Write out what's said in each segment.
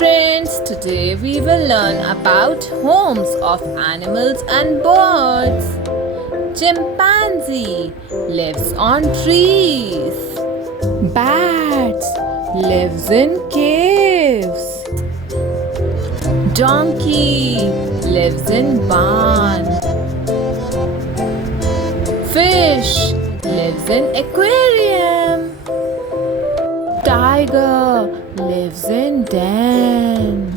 friends, today we will learn about homes of animals and birds. Chimpanzee lives on trees. Bats lives in caves. Donkey lives in barn. Fish lives in aquarium. Tiger lives in den.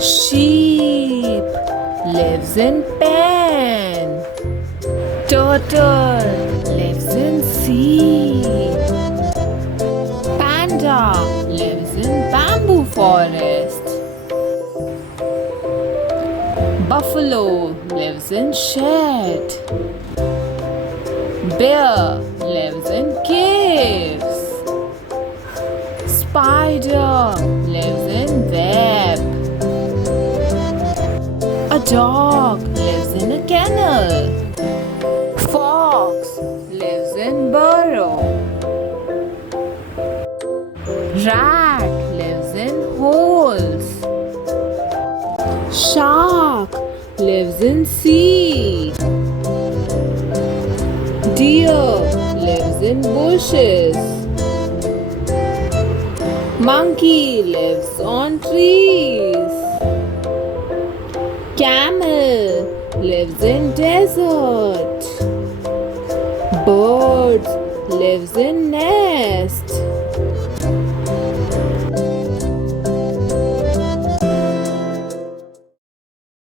Sheep lives in pen. Turtle lives in sea. Panda lives in bamboo forest. Buffalo lives in shed. Bear lives in caves. Spider lives in web. A dog lives in a kennel. Fox lives in burrow. Rat lives in holes. Shark lives in sea. Deer lives in bushes. Monkey lives on trees. Camel lives in desert. Birds lives in nest.